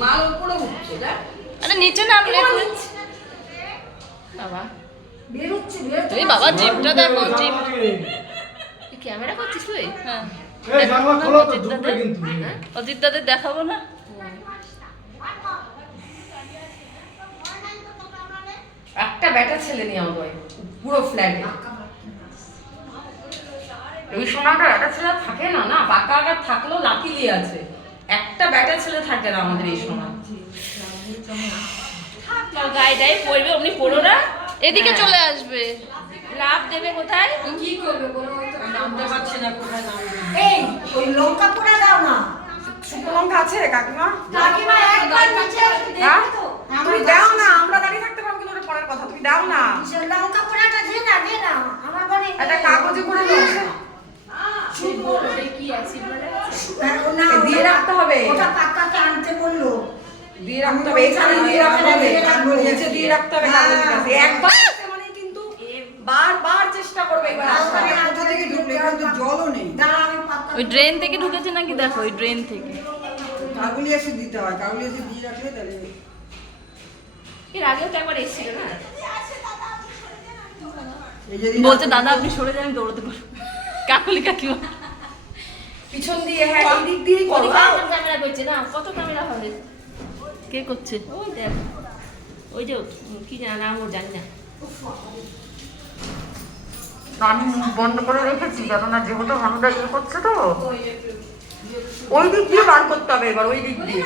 মাল উপরে উঠছে না, আরে নিচে নামলে বাবা বের হচ্ছে এই বাবা জিপটা দেখো, জিপ ক্যামেরা করছিস তুই? হ্যাঁ অজিত দাদের দেখাবো না? একটা ব্যাটা ছেলে নিয়ে আমাদের পুরো ফ্ল্যাটে। ওই সময়টা একটা ছেলে থাকে না, না বাঁকা আকার থাকলেও লাকিলি আছে, একটা ব্যাটা ছেলে থাকে না আমাদের এই সময়। গায়ে টায়ে পড়বে, অমনি পড়ো না, এদিকে চলে আসবে, লাভ দেবে কোথায়? কি করবে বলো তো, নামতে পারছে না কোথায় নামবে। এই ওই লঙ্কা পোড়া দাও না। শুকনো লঙ্কা আছে কাকিমা? কাকিমা একবার নিচে এসে দেখবে তো। তুমি দাও না, আমরা দাঁড়িয়ে থাকতে পারবো কিন্তু ওটা পরের কথা, তুমি দাও না। সেই লঙ্কা পোড়াটা দে না, দে না। আমার বাড়ি একটা কাগজে করে দাও। কি অ্যাসিড বলে না, দিয়ে রাখতে হবে, ওটা কাকাকে আনতে বললো। দিয়ে রাখতে হবে, এখানে দিয়ে রাখতে হবে, নিচে দিয়ে রাখতে হবে কাগজের কাছে। একবার মানে কিন্তু বারবার চেষ্টা করবে এবার আসতে। কোথা থেকে ঢুকলে? এখানে তো জলও নেই। দাঁড়া আমি পাক্কা। ওই ড্রেন থেকে ঢুকেছে নাকি দেখো, ওই ড্রেন থেকে। কাগুলি এসে দিতে হয়, কাগুলি এসে দিয়ে রাখলে তাহলে এর আগেও তো একবার এসেছিল না, এই যেদিন বলছে দাদা আপনি সরে যান, দৌড়াতে পারবো। কাকুলি কাকিমা পিছন দিয়ে, হ্যাঁ এই দিক দিয়ে করো। ক্যামেরা করছে না, কত ক্যামেরা হবে, কে করছে? ওই দেখ, ওই যে কি নাম ও জানি না। আমি মুখ বন্ধ করে রেখেছি কেননা যেহেতু হানুদা ইয়ে করছে তো, ওই দিক দিয়ে বার করতে হবে এবার, ওই দিক দিয়ে।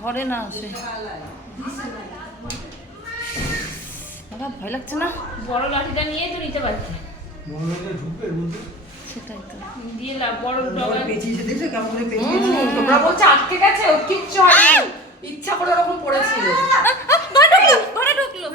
ঘরে না আসে, দাদা ভয় লাগছে না? বড় লাঠিটা নিয়ে তো নিতে পারছে, সেটাই তো দিয়ে বড় ডবা পেঁচিয়েছে, দেখছো কেমন করে পেঁচিয়েছে? তোমরা বলছো আটকে গেছে, ও কিচ্ছু হয়নি, ইচ্ছা করে ওরকম পড়েছিল। ঘরে ঢুকলো